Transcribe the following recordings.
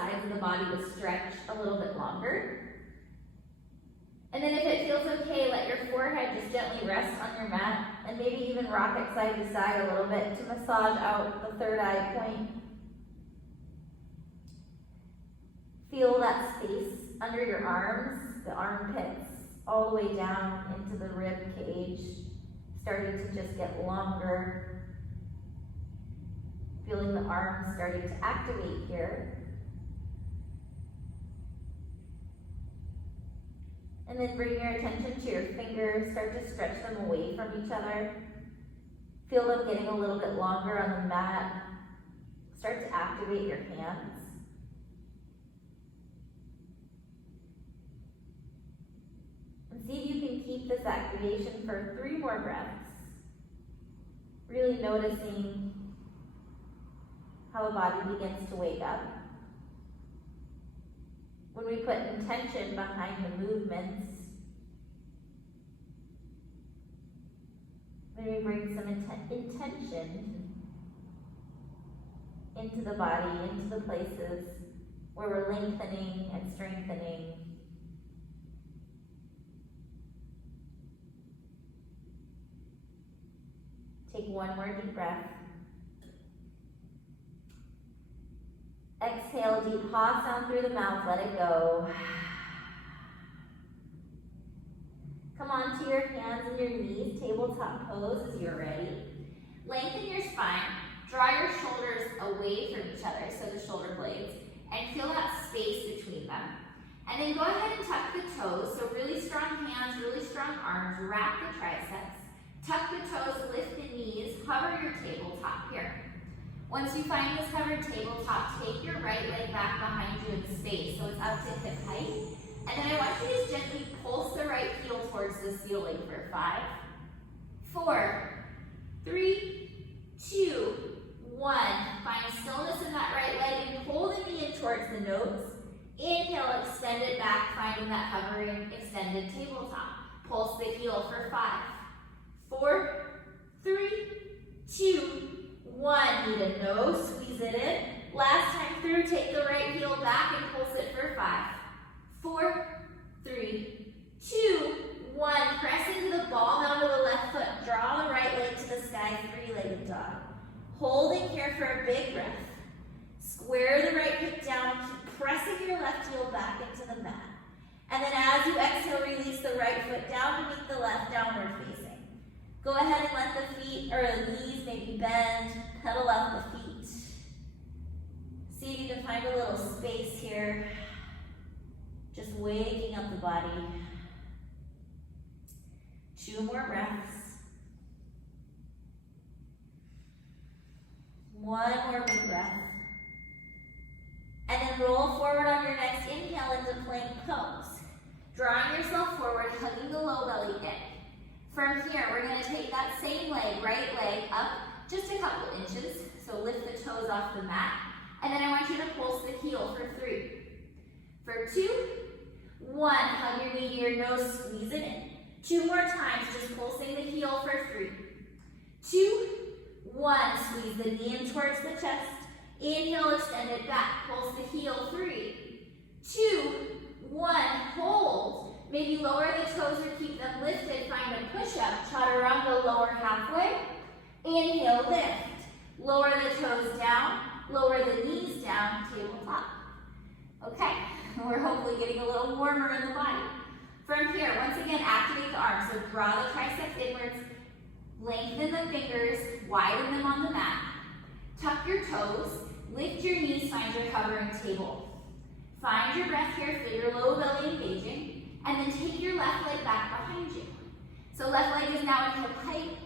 sides of the body to stretch a little bit longer. And then if it feels okay, let your forehead just gently rest on your mat and maybe even rock it side to side a little bit to massage out the third eye point. Feel that space under your arms, the armpits, all the way down into the rib cage, starting to just get longer. Feeling the arms starting to activate here. And then bring your attention to your fingers, start to stretch them away from each other. Feel them getting a little bit longer on the mat. Start to activate your hands. And see if you can keep this activation for 3 more breaths. Really noticing how the body begins to wake up. When we put intention behind the movements, when we bring some intention into the body, into the places where we're lengthening and strengthening. Take 1 more deep breath. Exhale, deep pause down through the mouth, let it go. Come onto your hands and your knees, tabletop pose as you're ready. Lengthen your spine, draw your shoulders away from each other, so the shoulder blades, and feel that space between them. And then go ahead and tuck the toes, so really strong hands, really strong arms, wrap the triceps, tuck the toes, lift the knees, hover your tabletop here. Once you find this covered tabletop, take your right leg back behind you in space, so it's up to hip height. And then I want you to just gently pulse the right heel towards the ceiling for 5, 4, 3, 2, 1. Find stillness in that right leg and pull the knee in towards the nose. Inhale, extend it back, finding that hovering extended tabletop. Pulse the heel for 5, 4, 3, 2, 1. Need a nose, squeeze it in. Last time through, take the right heel back and pulse it for 5, 4, 3, 2, 1. Press into the ball now to the left foot. Draw the right leg to the sky, 3-legged dog. Holding here for a big breath. Square the right hip down, keep pressing your left heel back into the mat. And then as you exhale, release the right foot down to meet the left, downward facing. Go ahead and let the feet, or the knees maybe bend, pedal out the feet. See if you can find a little space here. Just waking up the body. 2 more breaths. 1 more big breath. And then roll forward on your next inhale into plank pose. Drawing yourself forward, hugging the low belly in. From here, we're going to take that same leg, right leg, up just a couple inches. So lift the toes off the mat. And then I want you to pulse the heel for 3. For 2, 1. Hug your knee to your nose, squeeze it in. 2 more times, just pulsing the heel for 3. 2, 1. Squeeze the knee in towards the chest. Inhale, extend it back. Pulse the heel, 3, 2, 1. Hold. Maybe lower the toes or keep them lifted. Find a push-up. Chaturanga, lower halfway. Inhale, lift. Lower the toes down. Lower the knees down. Tabletop. Okay, we're hopefully getting a little warmer in the body. From here, once again, activate the arms. So draw the triceps inwards. Lengthen the fingers. Widen them on the mat. Tuck your toes. Lift your knees. Find your hovering table. Find your breath here. Feel your low belly engaging. And then take your left leg back behind you. So left leg is now at hip height,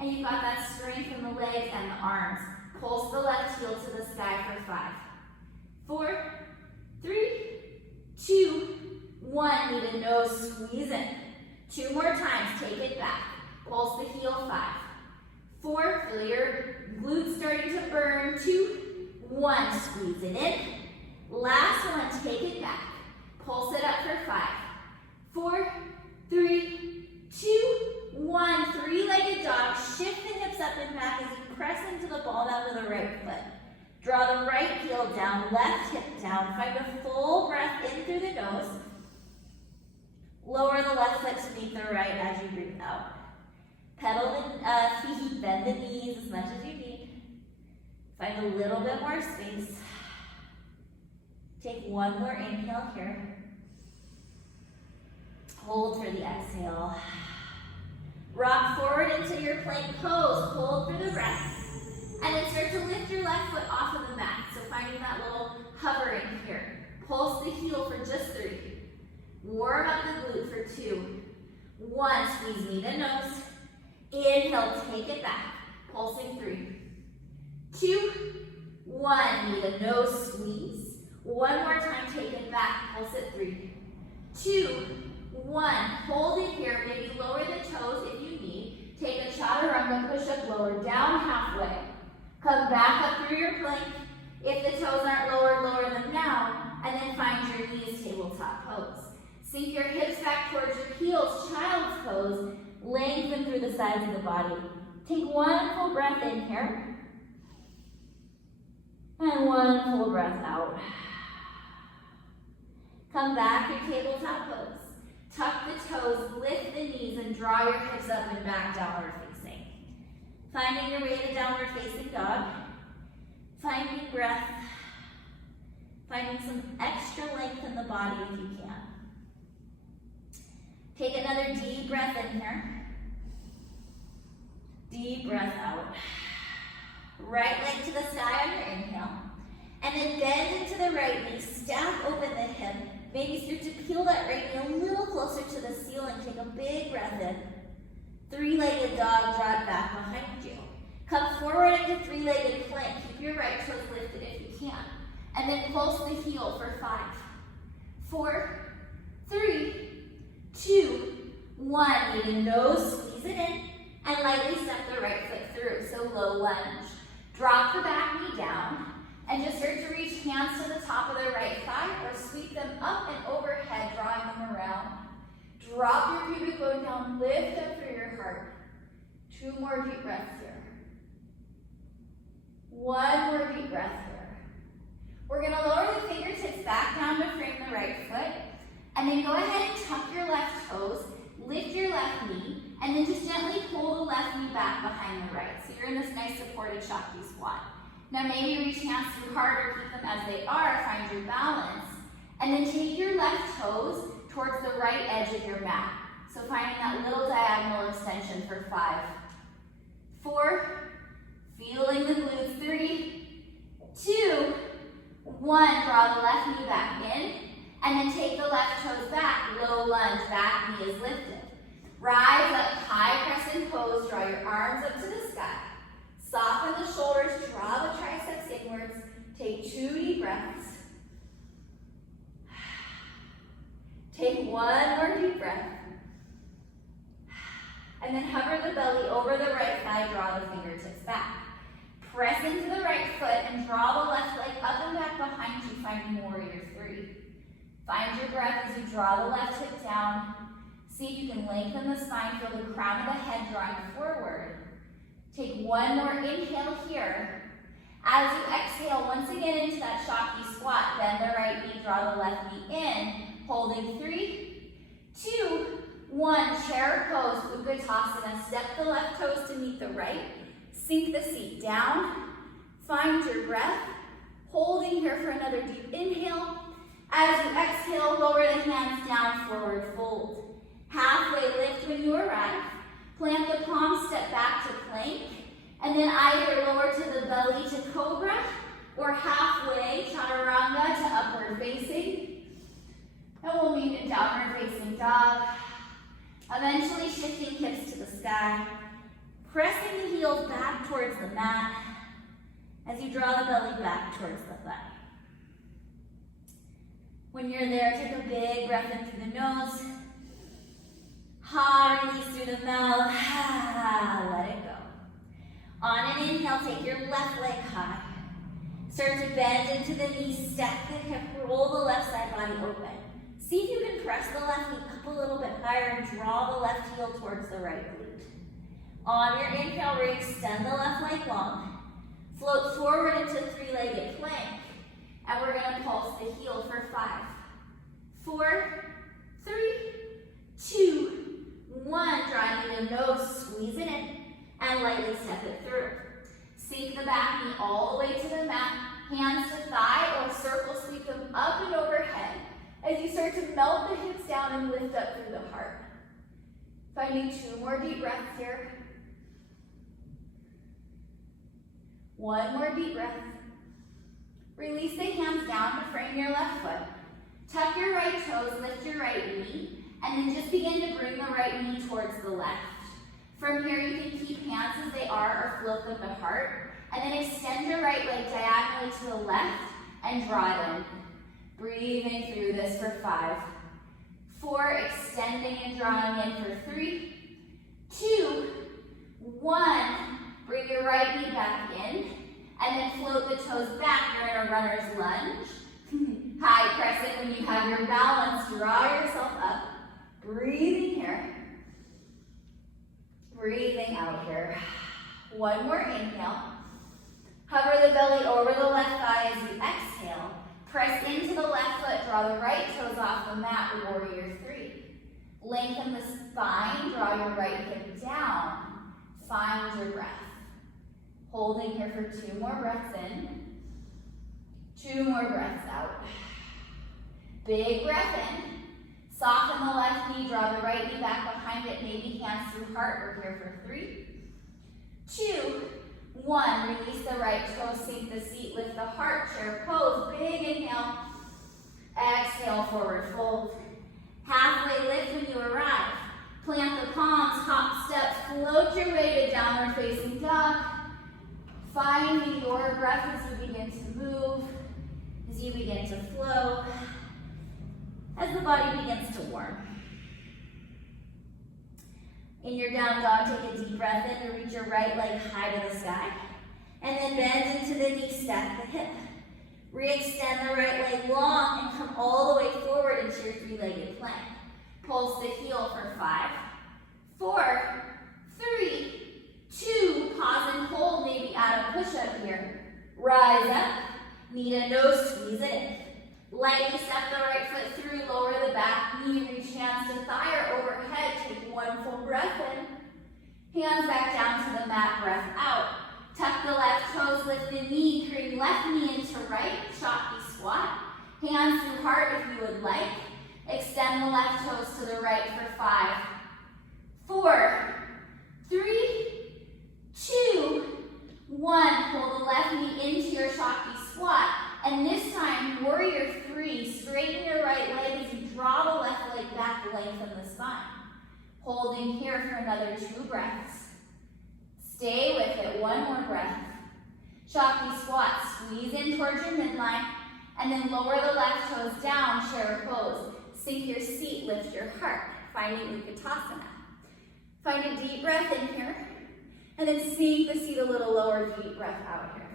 and you've got that strength in the legs and the arms. Pulse the left heel to the sky for 5, 4, 3, 2, 1. Need a nose, squeeze in. 2 more times, take it back. Pulse the heel, 5, 4, feel your glutes starting to burn. 2, 1, squeeze it in. Last one, take it back. Pulse it up for 5, 4, 3, 2, 1. 3-legged dog. Shift the hips up and back as you press into the ball down to the right foot. Draw the right heel down, left hip down. Find a full breath in through the nose. Lower the left foot to meet the right as you breathe out. Pedal the feet, bend the knees as much as you need. Find a little bit more space. Take one more inhale here. Hold for the exhale. Rock forward into your plank pose. Hold for the breath. And then start to lift your left foot off of the mat. So finding that little hovering here. Pulse the heel for just 3. Warm up the glute for 2. 1, squeeze knee to nose. Inhale, take it back. Pulsing 3. 2, 1, knee to nose, squeeze. One more time, take it back. Pulse it 3. 2, 1, hold it here. Maybe lower the toes if you need. Take a chaturanga, push up, lower down halfway. Come back up through your plank. If the toes aren't lowered, lower them now. And then find your knees, tabletop pose. Sink your hips back towards your heels, child's pose. Lengthen through the sides of the body. Take one full breath in here. And one full breath out. Come back to tabletop pose. Tuck the toes, lift the knees, and draw your hips up and back, downward facing. Finding your way to downward facing dog. Finding breath. Finding some extra length in the body if you can. Take another deep breath in here. Deep breath out. Right leg to the sky on your inhale. And then bend into the right knee. Stack open the hip. Maybe start to peel that right knee a little closer to the ceiling. Take a big breath in. 3-legged dog, draw it back behind you. Come forward into 3-legged plank. Keep your right toes lifted if you can. And then pulse the heel for 5, 4, 3, 2, 1. Knee to nose, squeeze it in, and lightly step the right foot through. So low lunge. Drop the back knee down, and just start to reach hands to the top of the right thigh, or sweep them up and overhead, drawing them around. Drop your pubic bone down, lift up through your heart. 2 more deep breaths here. 1 more deep breath here. We're going to lower the fingertips back down to frame the right foot, and then go ahead and tuck your left toes, lift your left knee, and then just gently pull the left knee back behind the right. So you're in this nice supported Shakti squat. Now maybe reach hands through hard or keep them as they are, find your balance, and then take your left toes towards the right edge of your mat. So finding that little diagonal extension for 5, 4, feeling the glutes, 3, 2, 1. Draw the left knee back in, and then take the left toes back, low lunge, back knee is lifted. Rise up, high crescent pose, draw your arms up to the sky. Soften the shoulders, draw the triceps inwards. Take 2 deep breaths. Take 1 more deep breath. And then hover the belly over the right thigh, draw the fingertips back. Press into the right foot and draw the left leg up and back behind you, finding warrior 3. Find your breath as you draw the left hip down. See if you can lengthen the spine, feel the crown of the head drawing forward. Take 1 more inhale here. As you exhale, once again into that Shakti squat, bend the right knee, draw the left knee in, holding 3, 2, 1, chair pose, Utkatasana. Step the left toes to meet the right, sink the seat down, find your breath, holding here for another deep inhale. As you exhale, lower the hands down, forward fold. Halfway lift when you arrive. Plant the palms, step back to plank, and then either lower to the belly to cobra, or halfway, chaturanga to upward facing. And we'll meet in downward facing dog. Eventually shifting hips to the sky. Pressing the heels back towards the mat as you draw the belly back towards the thigh. When you're there, take a big breath in through the nose. Release through the mouth. Let it go. On an inhale, take your left leg high. Start to bend into the knees, stack the hip, roll the left side body open. See if you can press the left knee up a little bit higher and draw the left heel towards the right glute. On your inhale, re-extend the left leg long. Float forward into three-legged plank. And we're going to pulse the heel for 5, 4, 3, 2, 1. Drawing the nose, squeeze it in, and lightly step it through. Sink the back knee all the way to the mat. Hands to thigh or circle, sweep them up and overhead as you start to melt the hips down and lift up through the heart. Finding 2 more deep breaths here. 1 more deep breath. Release the hands down to frame your left foot. Tuck your right toes, lift your right knee, and then just begin to bring the right knee towards the left. From here, you can keep hands as they are or float them to heart. And then extend your right leg diagonally to the left and draw it in. Breathing through this for 5, 4, extending and drawing in for 3, 2, 1. Bring your right knee back in, and then float the toes back. You're in a runner's lunge. High crescent when you have your balance. Draw yourself up. Breathing here. Breathing out here. 1 more inhale. Hover the belly over the left thigh as you exhale. Press into the left foot. Draw the right toes off the mat. Warrior 3. Lengthen the spine. Draw your right hip down. Find your breath. Holding here for 2 more breaths in. 2 more breaths out. Big breath in. Soften the left knee. Draw the right knee back behind it. Maybe hands through heart. We're here for 3, 2, 1. Release the right toe, sink the seat, lift the heart, chair pose. Big inhale. Exhale, forward fold. Halfway lift when you arrive. Plant the palms, hop steps, float your way to downward facing dog. Finding your breath as you begin to move, as you begin to flow, as the body begins to warm. In your down dog, take a deep breath in to reach your right leg high to the sky. And then bend into the knee, stack the hip. Re-extend the right leg long and come all the way forward into your three-legged plank. Pulse the heel for 5, 4, 3, 2. Pause and hold, maybe add a push-up here. Rise up. Need a nose, squeeze it in. Lightly step the right foot through, lower the back knee, reach hands to thigh or overhead. Take 1 full breath in. Hands back down to the mat, breath out. Tuck the left toes, lift the knee, bring left knee into right, Shakti squat. Hands through heart if you would like. Extend the left toes to the right for 5, 4, 3, 2, 1. Pull the left knee into your Shakti squat. And this time, warrior 3. Straighten your right leg as you draw the left leg back, lengthen the spine. Holding here for another 2 breaths. Stay with it, 1 more breath. Shakti squat, squeeze in towards your midline, and then lower the left toes down, chair pose. Sink your seat, lift your heart, finding Utkatasana. Find a deep breath in here, and then sink the seat a little lower, deep breath out here.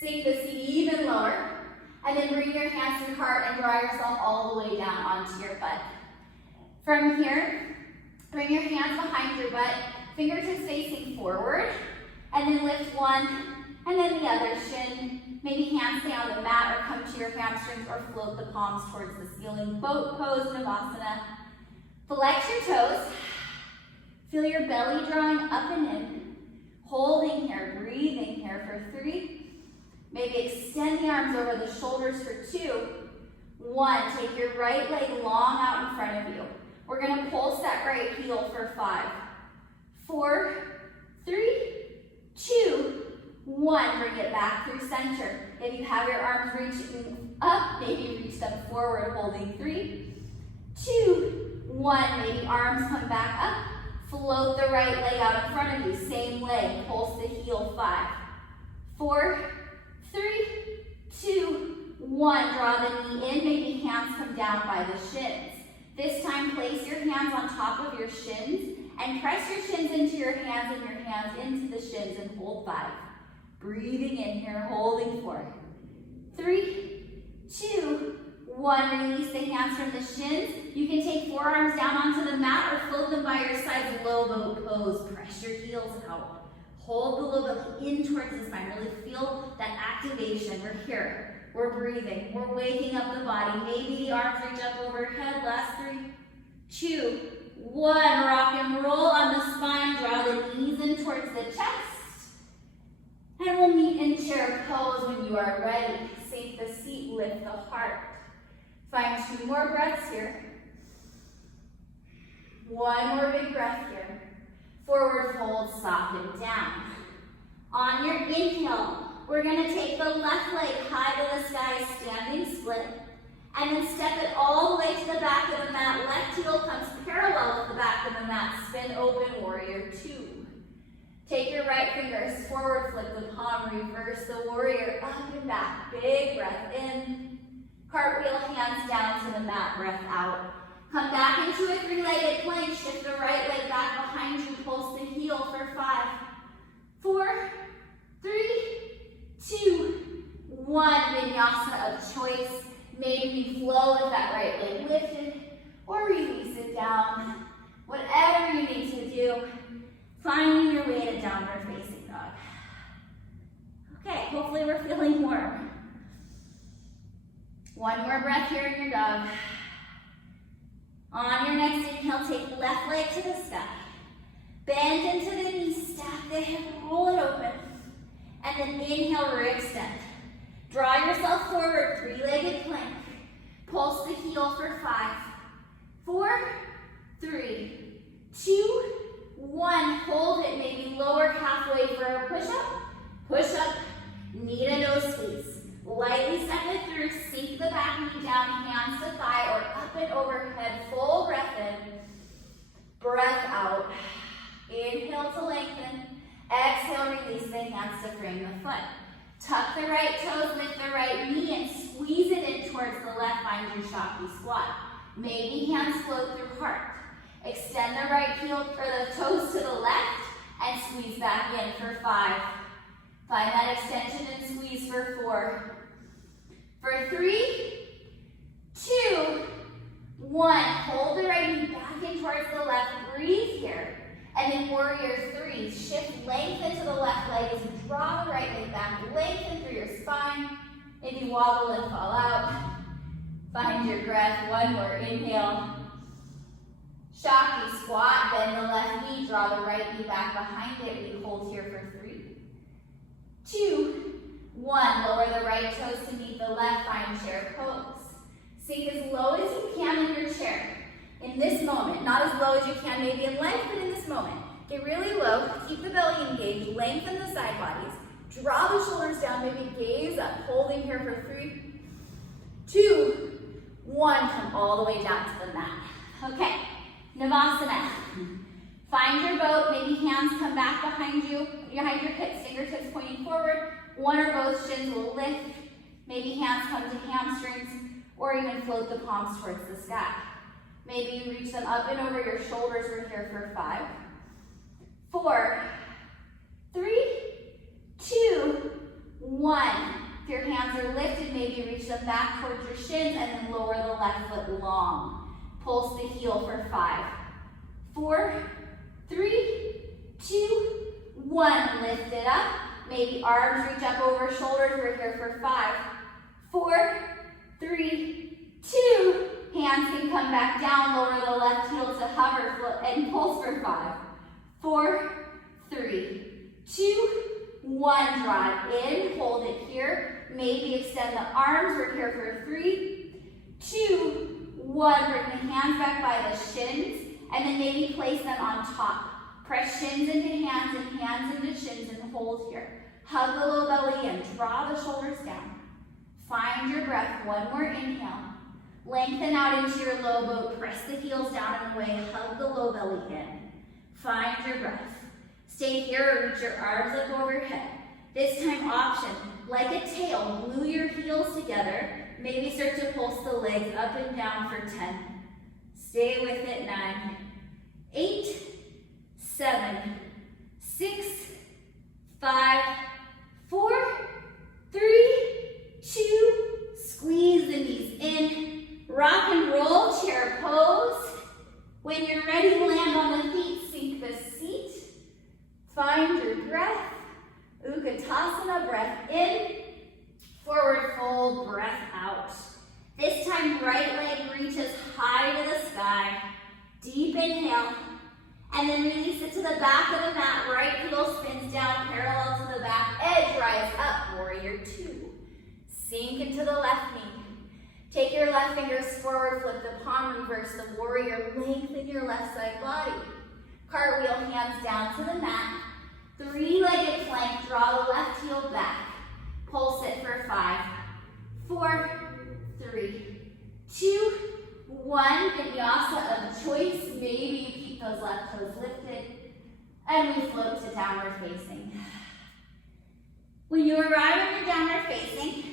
Sink the seat even lower, and then bring your hands to heart and draw yourself all the way down onto your butt. From here, bring your hands behind your butt, fingertips facing forward, and then lift one, and then the other shin. Maybe hands stay on the mat or come to your hamstrings or float the palms towards the ceiling. Boat pose, Navasana. Flex your toes. Feel your belly drawing up and in. Holding here, breathing here for 3. Maybe extend the arms over the shoulders for 2. 1, take your right leg long out in front of you. We're gonna pulse that right heel for 5, 4, 3, 2, 1. Bring it back through center. If you have your arms reaching up, maybe reach them forward, holding 3, 2, 1. Maybe arms come back up. Float the right leg out in front of you. Same leg. Pulse the heel. 5, 4, 3, 2, 1. Draw the knee in. Maybe hands come down by the shins. This time, place your hands on top of your shins and press your shins into your hands and your hands into the shins and hold 5. Breathing in here, holding 4, 3, 2, 1. Release the hands from the shins. You can take forearms down onto the mat or float them by your sides. Low boat pose. Press your heels out. Hold the low belly in towards the spine. Really feel that activation. We're here. We're breathing. We're waking up the body. Maybe the arms reach up overhead. Last 3, 2, 1. Rock and roll on the spine. Draw the knees in towards the chest. And we'll meet in chair pose when you are ready. Sink the seat, lift the heart. Find 2 more breaths here. 1 more big breath here. Forward fold, soften down. On your inhale, we're going to take the left leg high to the sky, standing split. And then step it all the way to the back of the mat. Left heel comes parallel with the back of the mat. Spin open, warrior 2. Take your right fingers forward, flip the palm, reverse the warrior, up and back. Big breath in. Cartwheel, hands down to the mat, breath out. Come back into a 3-legged plank. Shift the right leg back behind you. Pulse the heel for 5, 4, 3, 2, 1. Vinyasa of choice. Maybe flow with that right leg lifted or release it down. Whatever you need to do. Finding your way to downward facing dog. Okay, hopefully we're feeling warm. 1 more breath here in your dog. On your next inhale, take left leg to the sky. Bend into the knees, stack the hip, roll it open. And then inhale, re-extend. Draw yourself forward, 3-legged plank. Pulse the heel for 5, 4, 3, 2, 1. Hold it, maybe lower halfway for a push-up. Push up, knee to nose squeeze. Lightly step it through, sink the back knee down, hands to thigh or up and overhead. Full breath in, breath out. Inhale to lengthen. Exhale, release the hands to frame the foot. Tuck the right toes, lift the right knee and squeeze it in towards the left. Find your Shakti squat. Maybe hands flow through heart. Extend the right heel or the toes to the left and squeeze back in for 5. Find that extension and squeeze for 4. For 3, 2, 1. Hold the right knee back in towards the left. Breathe here. And then warrior 3. Shift, lengthen to the left leg as you draw the right leg back. Lengthen through your spine. Maybe wobble and fall out. Find your breath. 1 more. Inhale. Shakti squat. Bend the left knee. Draw the right knee back behind it. We hold here for 3, 2, 1. Lower the right toes to meet the left. Find chair pose. Sink as low as you can in your chair. In this moment, not as low as you can maybe in life, but in this moment. Get really low, keep the belly engaged, lengthen the side bodies, draw the shoulders down, maybe gaze up, holding here for 3, 2, 1. Come all the way down to the mat. Okay, Navasana. Find your boat, maybe hands come back behind you, behind your hips, fingertips pointing forward. 1 or both shins will lift. Maybe hands come to hamstrings, or even float the palms towards the sky. Maybe you reach them up and over your shoulders. We're here for 5, 4, 3, 2, 1. If your hands are lifted, maybe reach them back towards your shins and then lower the left foot long. Pulse the heel for 5, 4, 3, 2, 1. Lift it up. Maybe arms reach up over shoulders. We're here for 5, 4, 3, 2. Hands can come back down. Lower the left heel to hover and pulse for 5, 4, 3, 2, 1. Draw it in. Hold it here. Maybe extend the arms. We're here for 3, 2, 1. Bring the hands back by the shins. And then maybe place them on top. Press shins into hands and hands into shins and hold here. Hug the low belly in. Draw the shoulders down. Find your breath. 1 more inhale. Lengthen out into your low boat. Press the heels down and away. Hug the low belly in. Find your breath. Stay here or reach your arms up overhead. This time option. Like a tail, glue your heels together. Maybe start to pulse the legs up and down for 10. Stay with it. 9, 8, 7, 6, 5, 4, 3, 2, squeeze the knees in. Rock and roll, chair pose. When you're ready, land on the feet, sink the seat. Find your breath. Vinyasa breath in, forward fold, breath out. This time, right leg reaches high to the sky. Deep inhale, and then release it to the back of the mat. Right heel spins down, parallel to the back edge, rise up, warrior two. Sink into the left knee. Take your left fingers forward, flip the palm, reverse the warrior, lengthen your left side body. Cartwheel, hands down to the mat. Three-legged plank, draw the left heel back. Pulse it for 5, 4, 3, 2, 1. Vinyasa of choice. Maybe you keep those left toes lifted. And we float to downward facing. When you arrive in your downward facing,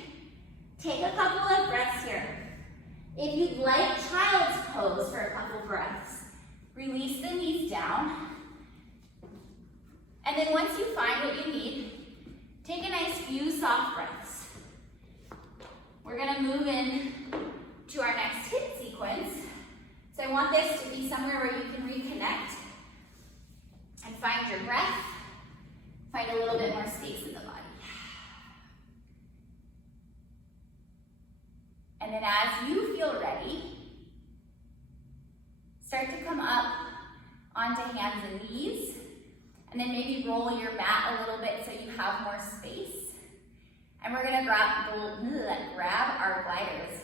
take a couple of breaths here. If you'd like child's pose for a couple breaths, release the knees down. And then once you find what you need, take a nice few soft breaths. We're gonna move in to our next HIIT sequence. So I want this to be somewhere where you can reconnect and find your breath, find a little bit more space in the body. And then as you feel ready, start to come up onto hands and knees, and then maybe roll your mat a little bit so you have more space. And we're gonna grab our gliders.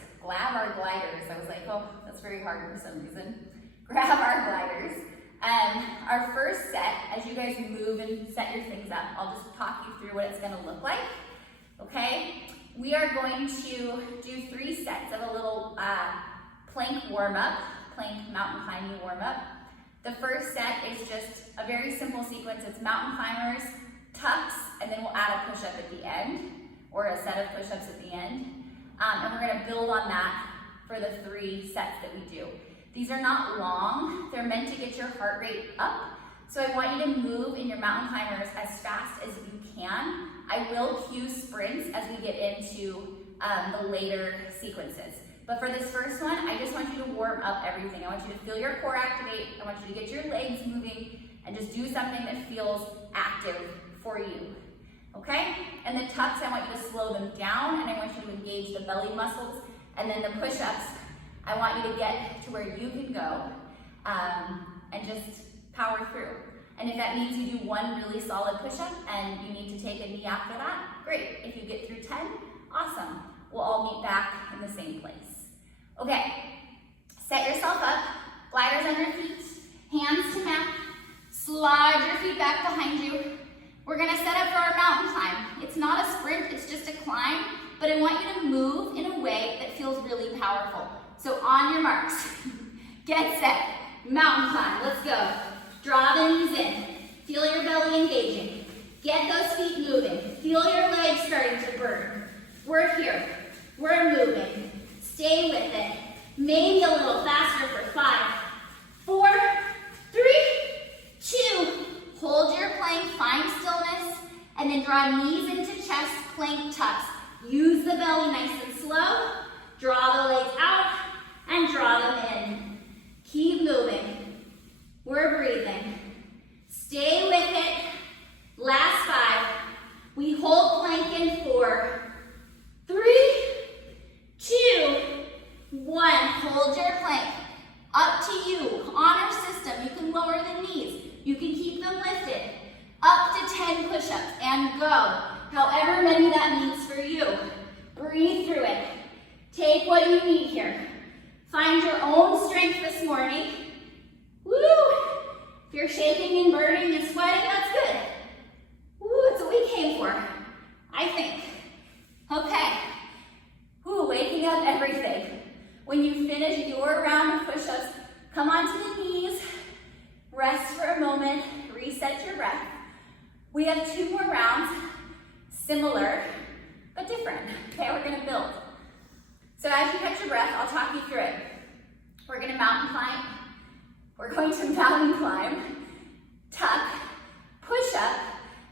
I was like, oh, that's very hard for some reason. Grab our gliders. Our first set, as you guys move and set your things up, I'll just talk you through what it's gonna look like, okay? We are going to do 3 sets of a little plank warm-up, plank mountain climbing warm-up. The first set is just a very simple sequence. It's mountain climbers, tucks, and then we'll add a push-up at the end, or a set of push-ups at the end. And we're gonna build on that for the 3 sets that we do. These are not long. They're meant to get your heart rate up. So I want you to move in your mountain climbers as fast as you can. I will cue sprints as we get into the later sequences. But for this first one, I just want you to warm up everything. I want you to feel your core activate. I want you to get your legs moving and just do something that feels active for you, okay? And the tucks, I want you to slow them down, and I want you to engage the belly muscles. And then the push-ups, I want you to get to where you can go and just power through. And if that means you do 1 really solid push-up and you need to take a knee after that, great. If you get through 10, awesome. We'll all meet back in the same place. Okay, set yourself up, gliders on your feet, hands to mat, slide your feet back behind you. We're gonna set up for our mountain climb. It's not a sprint, it's just a climb, but I want you to move in a way that feels really powerful. So on your marks, get set, mountain climb, let's go. Draw the knees in, feel your belly engaging. Get those feet moving, feel your legs starting to burn. We're here, we're moving. Stay with it. Maybe a little faster for 5, 4, 3, 2. Hold your plank, find stillness, and then draw knees into chest, plank tucks. Use the belly nice and slow. Draw the legs out and draw them in. Keep moving. We're breathing. Stay with it. Last 5. We hold plank in 4, 3, 2, 1. Hold your plank. Up to you. Honor system. You can lower the knees. You can keep them lifted. Up to 10 push-ups and go. However many that means for you. Breathe through it. Take what you need here. Find your own strength this morning. Woo! If you're shaking and burning and sweating, that's good. Woo, it's what we came for, I think. Okay. Woo, waking up everything. When you finish your round of push-ups, come onto the knees, rest for a moment, reset your breath. We have 2 more rounds, similar, but different. Okay, we're gonna build. So as you catch your breath, I'll talk you through it. We're gonna mountain climb. We're going to mountain climb, tuck, push up,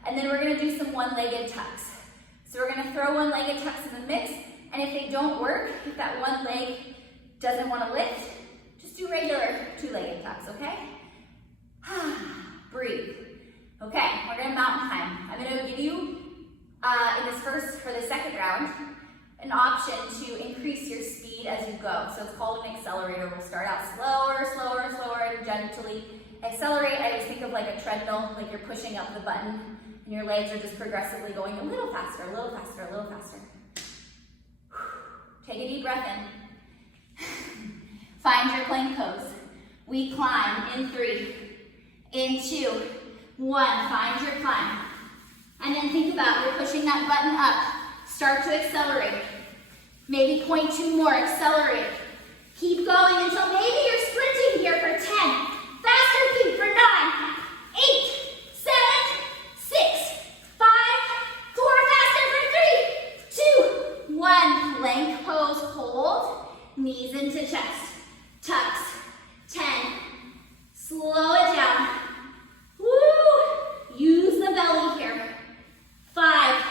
and then we're gonna do some one-legged tucks. So we're gonna throw one-legged tucks in the mix, and if they don't work, if that one leg doesn't wanna lift, just do regular 2-legged tucks, okay? Breathe. Okay, we're gonna mountain climb. I'm gonna give you for the second round, an option to increase your speed as you go. So it's called an accelerator. We'll start out slower, slower, slower, and gently accelerate. I just think of like a treadmill, like you're pushing up the button, and your legs are just progressively going a little faster, a little faster, a little faster. Take a deep breath in. Find your plank pose. We climb in 3, in 2, 1. Find your climb. And then think about you're pushing that button up. Start to accelerate. Maybe point 2 more, accelerate. Keep going until maybe you're sprinting here for 10. Faster feet for 9, 8, 7, 6, 5, 4, faster for 3, 2, 1. Plank pose, hold, knees into chest, tucks, 10. Slow it down. Woo! Use the belly here. 5,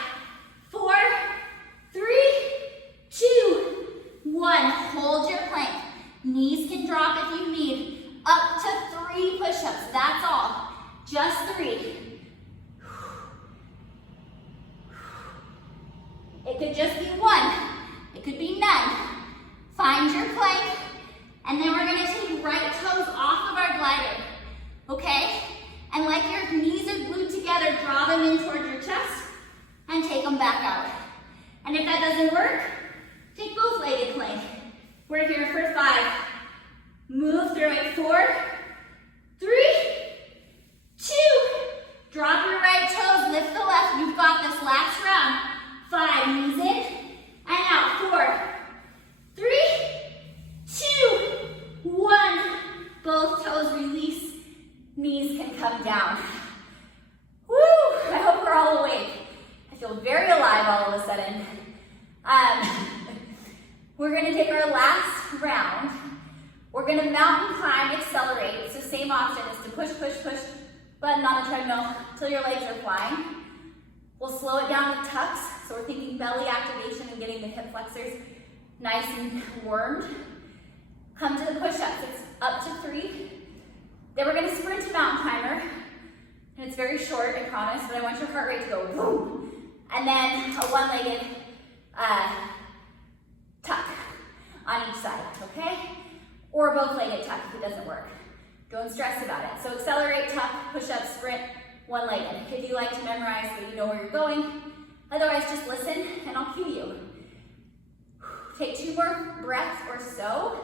4, 3, 2, 1. Hold your plank. Knees can drop if you need. Up to 3 push-ups. That's all. Just 3. It could just be 1. It could be none. Find your plank. And then we're going to take right toes off of our glider. Okay? And like your knees are glued together, draw them in towards your chest and take them back out. And if that doesn't work, take both-legged plank. We're here for 5. Move through it. 4, 3, 2. Drop your right toes, lift the left. You've got this last round. 5, knees in and out. 4, 3, 2, 1. Both toes release. Knees can come down. Woo! I hope we're all awake. I feel very alive all of a sudden. We're going to take our last round. We're going to mountain climb, accelerate. So same option is to push, push, push, button on the treadmill until your legs are flying. We'll slow it down with tucks. So we're thinking belly activation and getting the hip flexors nice and warmed. Come to the push-ups. It's up to 3. Then we're going to sprint a mountain climber. And it's very short, I promise, but I want your heart rate to go boom. And then a one-legged tuck on each side, okay? Or both-legged tuck if it doesn't work. Don't stress about it. So accelerate, tuck, push-up, sprint, one-legged. If you like to memorize so you know where you're going. Otherwise, just listen and I'll cue you. Take 2 more breaths or so.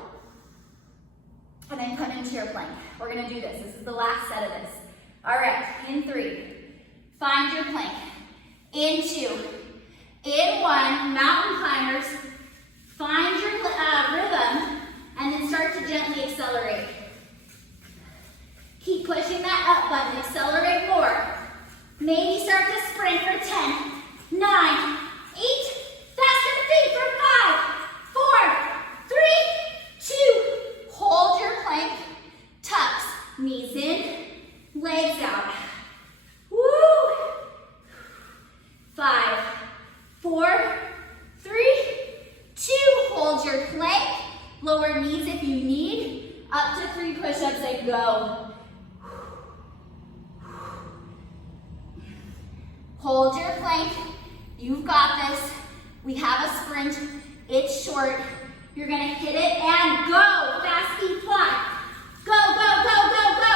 And then come into your plank. We're gonna do this. This is the last set of this. All right, in 3. Find your plank. In 2. In 1, mountain climbers. Find your rhythm and then start to gently accelerate. Keep pushing that up button, accelerate more. Maybe start to sprint for 10, 9, 8, faster feet for 5, 4, 3, 2. Hold your plank, tucks, knees in, legs out. Woo! 5, 4, 3, 2. Hold your plank, lower knees if you need. Up to 3 push-ups and go. Hold your plank. You've got this. We have a sprint. It's short. You're going to hit it and go. Fast feet fly. Go, go, go, go, go.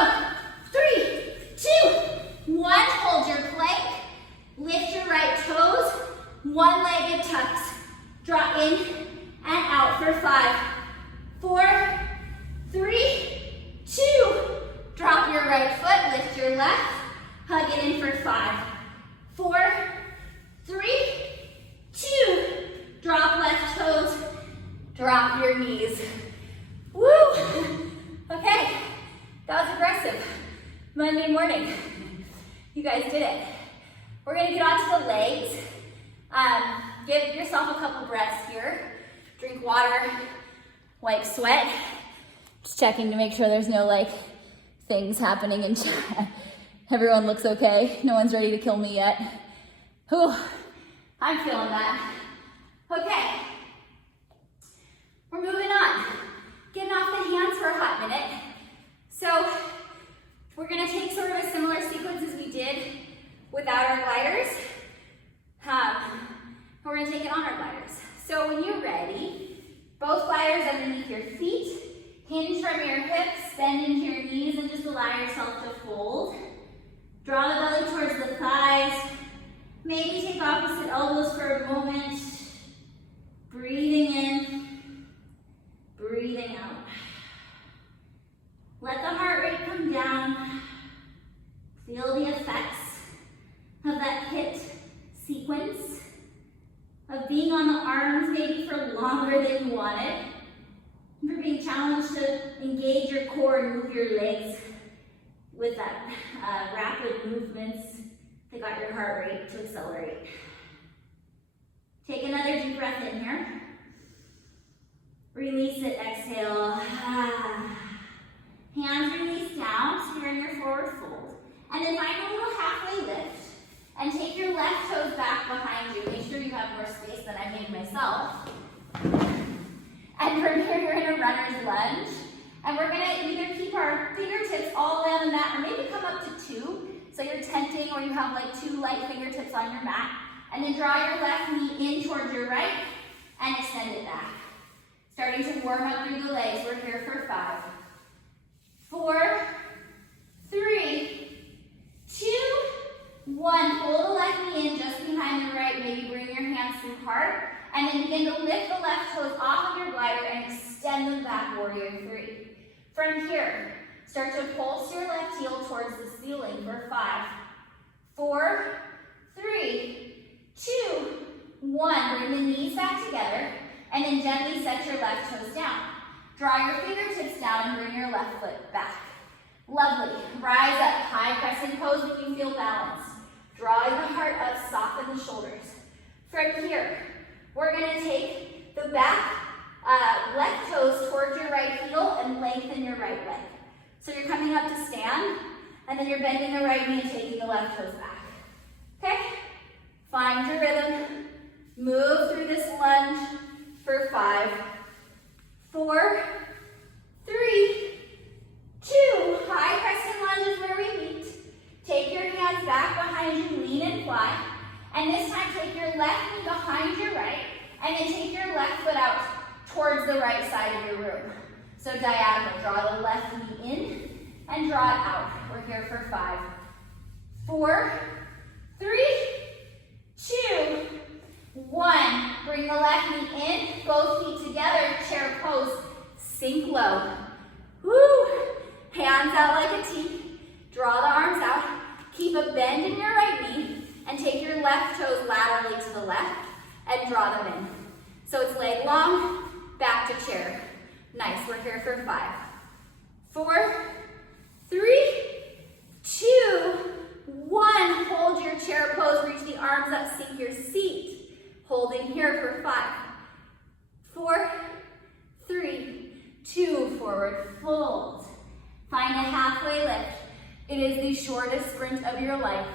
3, 2, 1. Hold your plank. Lift your right toes. One-legged tucks. Draw in and out for 5, 4, 3, 2. Drop your right foot. Lift your left. Hug it in for 5, 4, 3, 2. Drop left toes. Drop your knees. Woo! Okay, that was aggressive. Monday morning. You guys did it. We're gonna get onto the legs. Give yourself a couple breaths here. Drink water, wipe sweat. Just checking to make sure there's no like things happening in chat. Everyone looks okay. No one's ready to kill me yet. Whew, I'm feeling that. Okay, we're moving on. Getting off the hands for a hot minute. So we're gonna take sort of a similar sequence as we did without our gliders. Both gliders underneath your feet. Hinge from your hips, bend into your knees, and just allow yourself to fold. Draw the belly towards the thighs. Maybe take opposite elbows for a moment. Breathing in, breathing out. Let the heart rate come down. Feel the effects of that HIIT sequence, of being on the arms maybe for longer than you wanted, for being challenged to engage your core and move your legs with that rapid movements that got your heart rate to accelerate. Take another deep breath in here. Release it, exhale. Hands release down, so you're in your forward fold. And then find a little halfway lift. And take your left toes back behind you. Make sure you have more space than I made myself. And from here, you're in a runner's lunge. And we're gonna either keep our fingertips all the way on the mat, or maybe come up to 2. So you're tenting, or you have like 2 light fingertips on your mat. And then draw your left knee in towards your right, and extend it back. Starting to warm up through the legs. We're here for 5, 4, 3, 2, 1. Pull the left knee in just behind the right. Maybe bring your hands through heart. And then begin to lift the left toes off of your glider and extend them back, warrior 3. From here, start to pulse your left heel towards the ceiling for 5, 4, 3, 2, 1. Bring the knees back together and then gently set your left toes down. Draw your fingertips down and bring your left foot back. Lovely. Rise up, high crescent pose when you feel balanced. Drawing the heart up, soften the shoulders. From here, we're gonna take the back left toes towards your right heel and lengthen your right leg. So you're coming up to stand, and then you're bending the right knee and taking the left toes back. Okay? Find your rhythm. Move through this lunge for 5, 4, 3, 2. High crescent lunge is where we meet. Take your hands back behind you, lean and fly. And this time, take your left knee behind your right, and then take your left foot out towards the right side of your room. So diagonal, draw the left knee in and draw it out. We're here for 5, 4, 3, 2, 1. Bring the left knee in, both feet together, chair pose, sink low. Woo! Hands out like a T. Draw the arms out. Keep a bend in your right knee and take your left toes laterally to the left and draw them in. So it's leg long, back to chair. Nice, we're here for 5, 4, 3, 2, 1. Hold your chair pose, reach the arms up, sink your seat. Holding here for 5, 4, 3, 2, forward fold. Find a halfway lift. It is the shortest sprint of your life.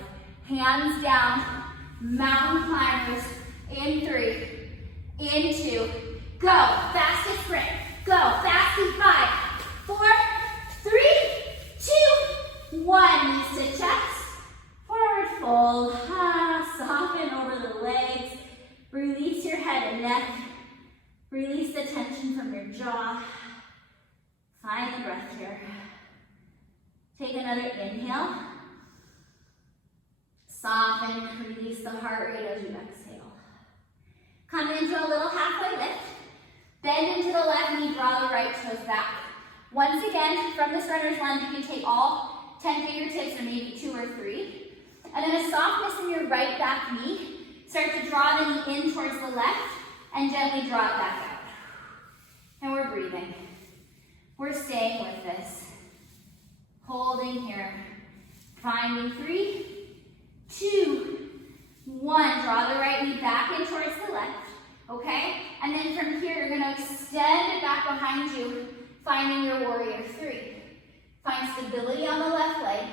Hands down, mountain climbers, in 3, in 2, go, fastest sprint, go, fastest 5, 4, 3, 2, 1, knees to chest, forward fold, soften over the legs, release your head and neck, release the tension from your jaw, find the breath here. Take another inhale. Soften, release the heart rate as you exhale. Come into a little halfway lift. Bend into the left knee, draw the right toes back. Once again, from this runner's lunge, you can take all 10 fingertips or maybe 2 or 3. And then a softness in your right back knee. Start to draw the knee in towards the left and gently draw it back out. And we're breathing. We're staying with this. Holding here. Finding 3, 2, 1. Draw the right knee back in towards the left. Okay? And then from here, you're going to extend it back behind you, finding your warrior 3. Find stability on the left leg,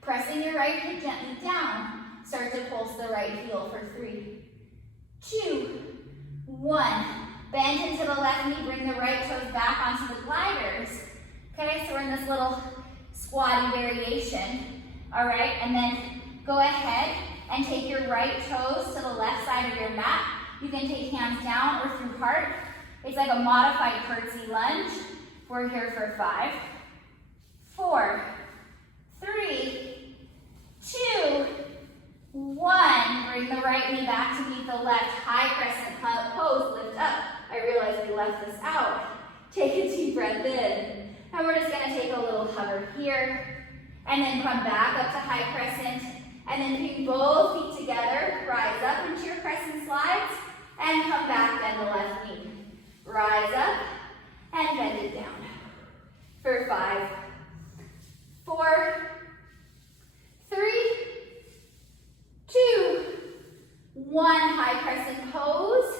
pressing your right hip gently down. Start to pulse the right heel for 3, 2, 1. Bend into the left knee, bring the right toes back onto the gliders. Okay, so we're in this little squatty variation. All right, and then go ahead and take your right toes to the left side of your mat. You can take hands down or through heart. It's like a modified curtsy lunge. We're here for 5, 4, 3, 2, 1. Bring the right knee back to meet the left. High crescent pose, lift up. I realize we left this out. Take a deep breath in. And we're just gonna take a little hover here, and then come back up to high crescent, and then bring both feet together, rise up into your crescent slides, and come back, bend the left knee. Rise up, and bend it down. For 5, 4, 3, 2, 1. High crescent pose.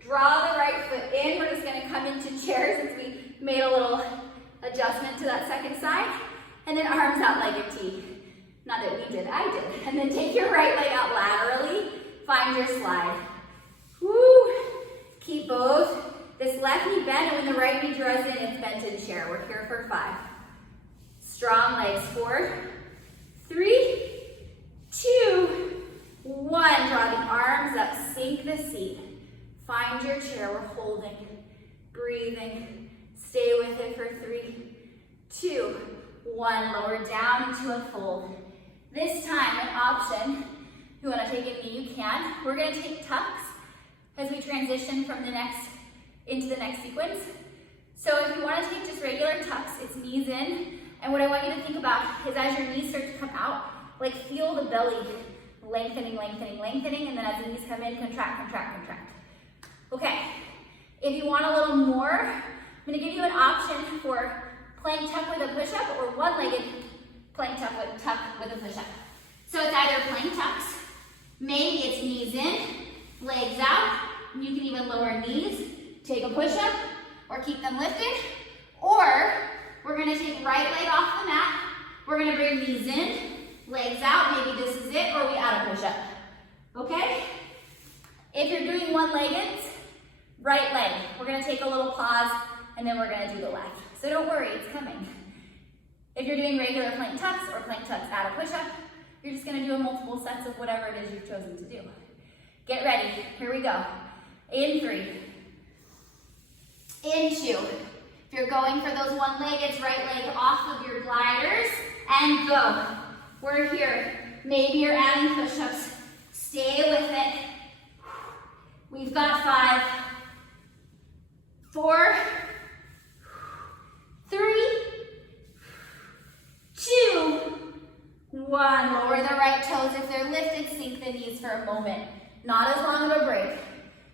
Draw the right foot in. We're just gonna come into chair since we made a little adjustment to that second side. And then arms out like a T. Not that we did, I did. And then take your right leg out laterally. Find your slide. Woo! Keep both. This left knee bent, and when the right knee draws in, it's bent in chair. We're here for 5. Strong legs. 4, 3, 2, 1. Draw the arms up. Sink the seat. Find your chair. We're holding. Breathing. Stay with it for 3, 2, 1. Lower down into a fold. This time, an option. If you want to take a knee, you can. We're going to take tucks as we transition from the next into the next sequence. So if you want to take just regular tucks, it's knees in. And what I want you to think about is as your knees start to come out, like feel the belly lengthening, lengthening, lengthening, and then as the knees come in, contract, contract, contract. Okay, if you want a little more, I'm gonna give you an option for plank tuck with a push-up or one-legged plank tuck with a push-up. So it's either plank tucks, maybe it's knees in, legs out, and you can even lower knees, take a push-up, or keep them lifted, or we're gonna take right leg off the mat, we're gonna bring knees in, legs out, maybe this is it, or we add a push-up, okay? If you're doing one-legged, right leg, we're gonna take a little pause, and then we're gonna do the left. So don't worry, it's coming. If you're doing regular plank tucks or plank tucks add a push-up, you're just gonna do a multiple sets of whatever it is you've chosen to do. Get ready, here we go. In 3, in 2. If you're going for those one-leggeds, right leg off of your gliders, and go. We're here. Maybe you're adding push-ups. Stay with it. We've got 5, 4, 3, 2, 1. Lower the right toes. If they're lifted, sink the knees for a moment. Not as long of a break.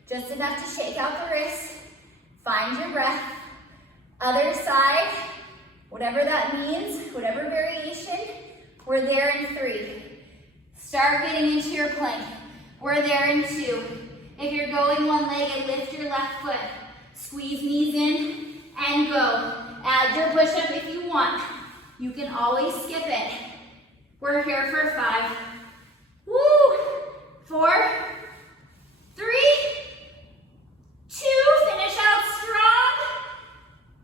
Just enough to shake out the wrists. Find your breath. Other side, whatever that means, whatever variation. We're there in 3. Start getting into your plank. We're there in 2. If you're going one-legged, lift your left foot. Squeeze knees in and go. Add your push-up if you want. You can always skip it. We're here for 5. Woo! 4, 3, 2. Finish out strong.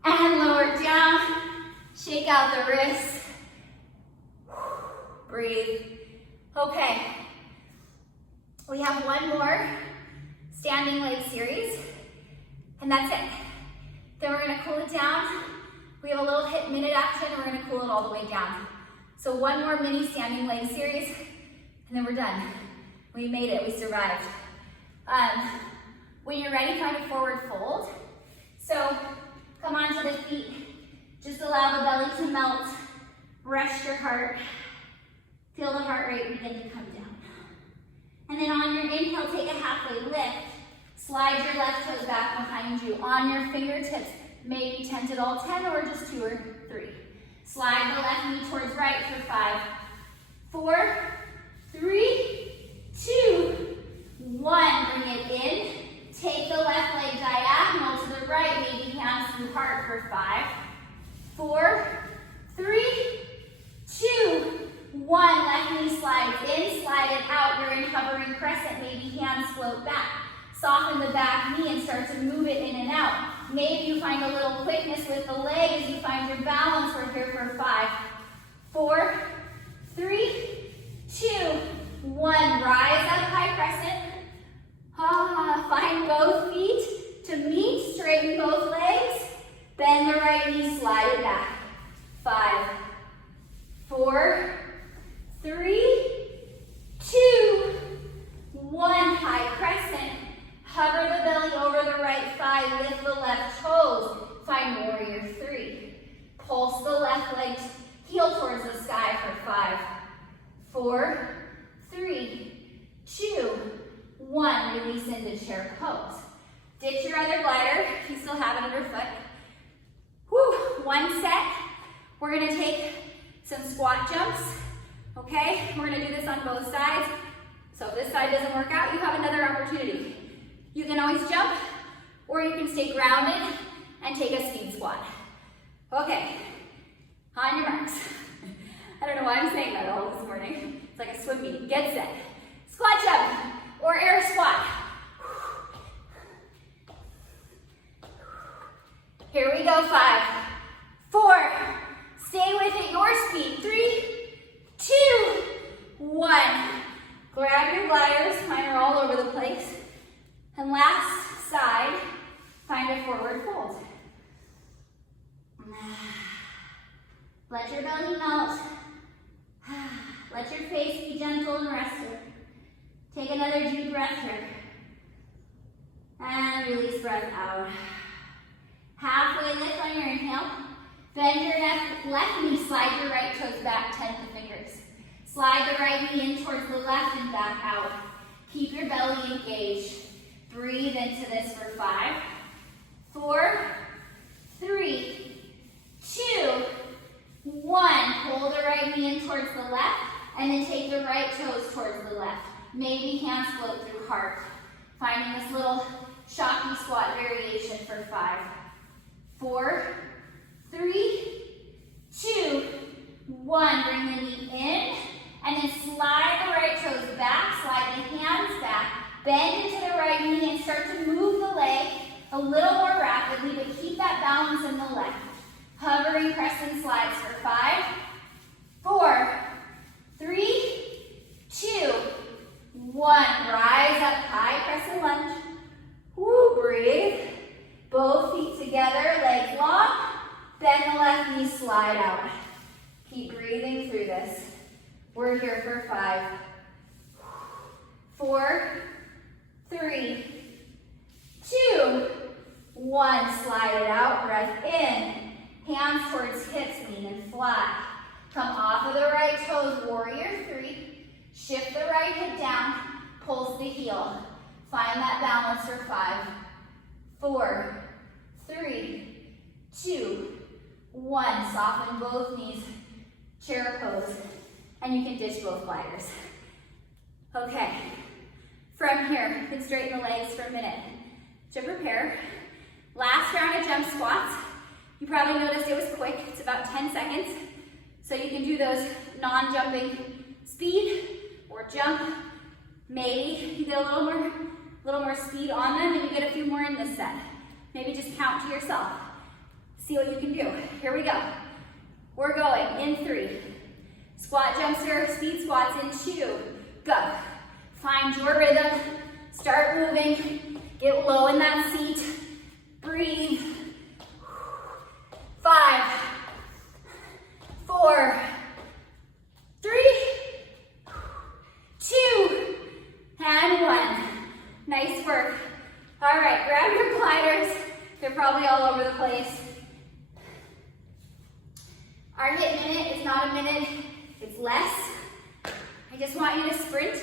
And lower down. Shake out the wrists. Breathe. Okay. We have one more standing leg series, and that's it. Then we're gonna cool it down. We have a little hip minute action, and we're gonna cool it all the way down. So one more mini standing leg series, and then we're done. We made it, we survived. When you're ready, find a forward fold. So come onto the feet. Just allow the belly to melt. Rest your heart. Feel the heart rate begin to come down. And then on your inhale, take a halfway lift. Slide your left toes back behind you. On your fingertips, maybe tented all 10 or just 2 or 3. Slide the left knee towards right for 5, 4, 3, 2, 1. Bring it in. Take the left leg diagonal to the right, maybe hands through heart for 5, 4, 3, 2, 1. Left knee slides in, slide it out. You're in hovering crescent, maybe hands float back. Soften the back knee and start to move it in and out. Maybe you find a little quickness with the leg as you find your balance. We're here for 5, 4, 3, 2, 1. Rise up, high crescent. Find both feet to meet, straighten both legs, bend the right knee, slide it back. 5, 4, 3, 2, 1. High crescent. Hover the belly over the right thigh, lift the left toes. Find warrior 3. Pulse the left leg, heel towards the sky for 5, 4, 3, 2, 1. Release into chair pose. Ditch your other glider if you still have it underfoot. Whew, 1 set. We're gonna take some squat jumps, okay? We're gonna do this on both sides. So if this side doesn't work out, you have another opportunity. You can always jump, or you can stay grounded and take a speed squat. Okay, on your marks. I don't know why I'm saying that all this morning. It's like a swim meet. Get set. Squat jump, or air squat. Here we go, 5, 4, stay with it, your speed, 3, 2, 1. Grab your gliders, mine are all over the place. And last side, find a forward fold. Let your belly melt. Let your face be gentle and rested. Take another deep breath here. And release breath out. Halfway lift on your inhale. Bend your left knee, slide your right toes back, 10 the fingers. Slide the right knee in towards the left and back out. Keep your belly engaged. Breathe into this for 5, 4, 3, 2, 1. Pull the right knee in towards the left, and then take the right toes towards the left. Maybe hands float through heart. Finding this little Shakti squat variation for 5, 4, 3, 2, 1. Bring the knee in, and then slide the right toes back, slide the hands back, bend into the right knee and start to move the leg a little more rapidly, but keep that balance in the left. Hovering crescent slides for 5, 4, 3, 2, 1. Rise up, high crescent lunge. Woo, breathe. Both feet together, legs long. Bend the left knee, slide out. Keep breathing through this. We're here for 5, 4, 3, 2, 1. Slide it out, breath in. Hands towards hips, lean and fly. Come off of the right toes, warrior 3. Shift the right hip down, pulse the heel. Find that balance for 5, 4, 3, 2, 1. Soften both knees, chair pose, and you can ditch both gliders. Okay, from here, you can straighten the legs for a minute to prepare. Last round of jump squats. You probably noticed it was quick. It's about 10 seconds. So you can do those non-jumping speed or jump. Maybe you get a little more speed on them and you get a few more in this set. Maybe just count to yourself. See what you can do. Here we go. We're going in 3. Squat jumps here, speed squats in 2. Go. Find your rhythm. Start moving. Get low in that seat. Breathe. 5, 4, 3, 2, and 1. Nice work. All right, grab your gliders. They're probably all over the place. Our HIIT minute is not a minute, it's less. I just want you to sprint,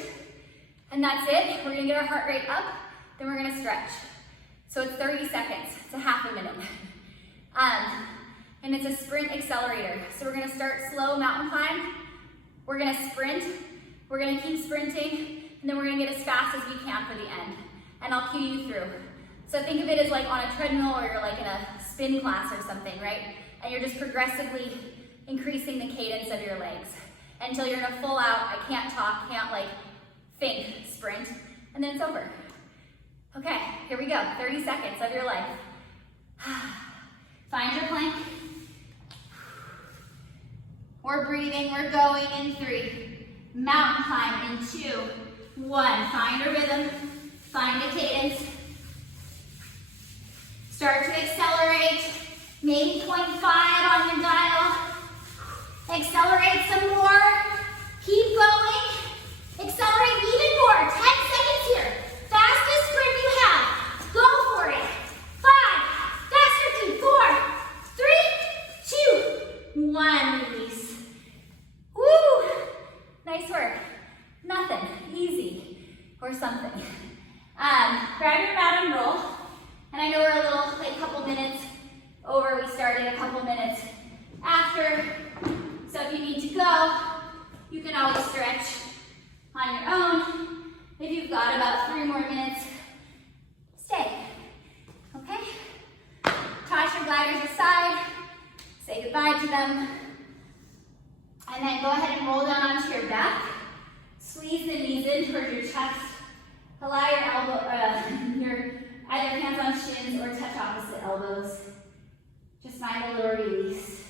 and that's it. We're gonna get our heart rate up, then we're gonna stretch. So it's 30 seconds, it's a half a minute. And it's a sprint accelerator. So we're gonna start slow mountain climb. We're gonna sprint. We're gonna keep sprinting. And then we're gonna get as fast as we can for the end. And I'll cue you through. So think of it as like on a treadmill or you're like in a spin class or something, right? And you're just progressively increasing the cadence of your legs until you're in a full out, I can't talk, can't like think sprint. And then it's over. Okay, here we go. 30 seconds of your life. Find your plank. We're breathing, we're going in 3. Mountain climb in 2, 1. Find a rhythm, find a cadence. Start to accelerate, maybe 0.5 on your dial. Accelerate some more. Keep going. Accelerate even more. 10 seconds here. Fastest sprint you have. Go for it. 5. Faster team. 4, 3, 2, 1. Release. Woo! Nice work. Nothing. Easy. Or something. Grab your mat and roll. And I know we're a couple minutes over. We started a couple minutes after. So if you need to go, you can always stretch on your own. If you've got about 3 more minutes, stay. Okay? Toss your gliders aside. Say goodbye to them. And then go ahead and roll down onto your back. Squeeze the knees in towards your chest. Allow your either hands on shins or touch opposite elbows. Just find a little release.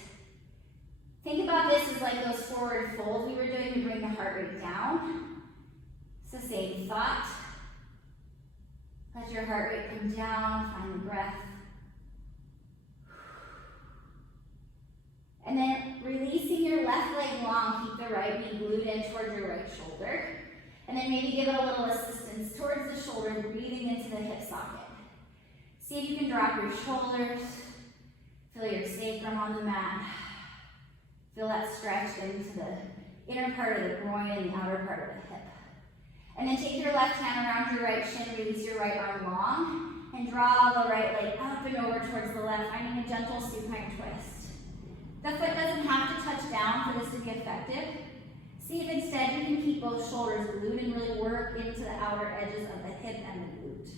Think about this as like those forward folds we were doing to bring the heart rate down. It's the same thought. Let your heart rate come down, find the breath. And then releasing your left leg long, keep the right knee glued in towards your right shoulder. And then maybe give it a little assistance towards the shoulder, breathing into the hip socket. See if you can drop your shoulders. Feel your sacrum on the mat. Feel that stretch into the inner part of the groin and the outer part of the hip. And then take your left hand around your right shin, release your right arm long, and draw the right leg up and over towards the left, finding a gentle supine twist. The foot doesn't have to touch down for this to be effective. See if instead you can keep both shoulders glued and really work into the outer edges of the hip and the glute.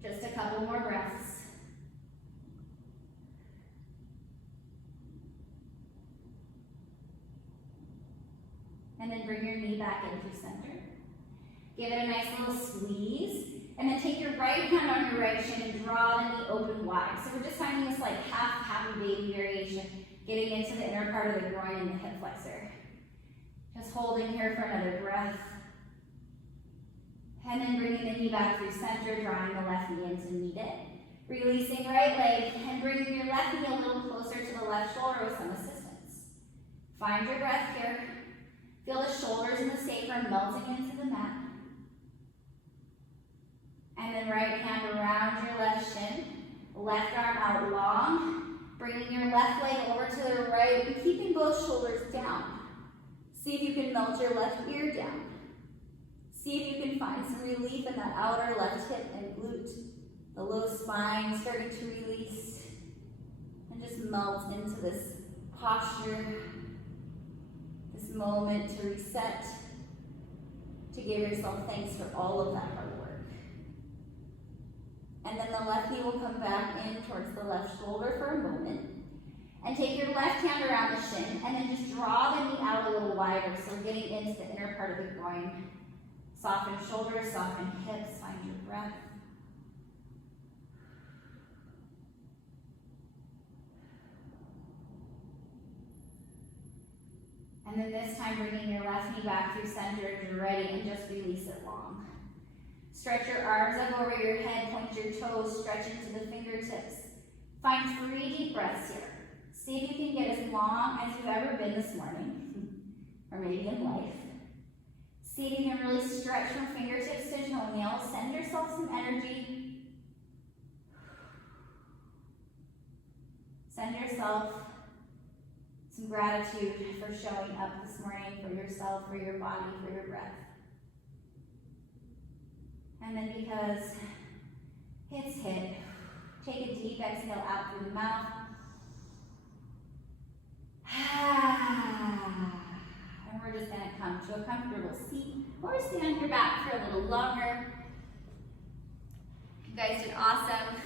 Just a couple more breaths. And then bring your knee back into center. Give it a nice little squeeze. And then take your right hand on your right shin and draw the knee open wide. So we're just finding this like half happy baby variation, getting into the inner part of the groin and the hip flexor. Just holding here for another breath. And then bringing the knee back through center, drawing the left knee in to meet it. Releasing right leg and bringing your left knee a little closer to the left shoulder with some assistance. Find your breath here. Feel the shoulders and the sacrum melting into the mat. And then right hand around your left shin. Left arm out long. Bringing your left leg over to the right and keeping both shoulders down. See if you can melt your left ear down. See if you can find some relief in that outer left hip and glute. The low spine starting to release. And just melt into this posture. This moment to reset. To give yourself thanks for all of that hard work. And then the left knee will come back in towards the left shoulder for a moment. And take your left hand around the shin and then just draw the knee out a little wider so we're getting into the inner part of the groin. Soften shoulders, soften hips, find your breath. And then this time bringing your left knee back through center if you're ready and just release it long. Stretch your arms up over your head, point your toes, stretch into the fingertips. Find 3 deep breaths here. See if you can get as long as you've ever been this morning, or maybe in life. See if you can really stretch from fingertips to toenails. Send yourself some energy. Send yourself some gratitude for showing up this morning for yourself, for your body, for your breath. And then because it's HIIT, take a deep exhale out through the mouth. And we're just going to come to a comfortable seat or stay on your back for a little longer. You guys did awesome.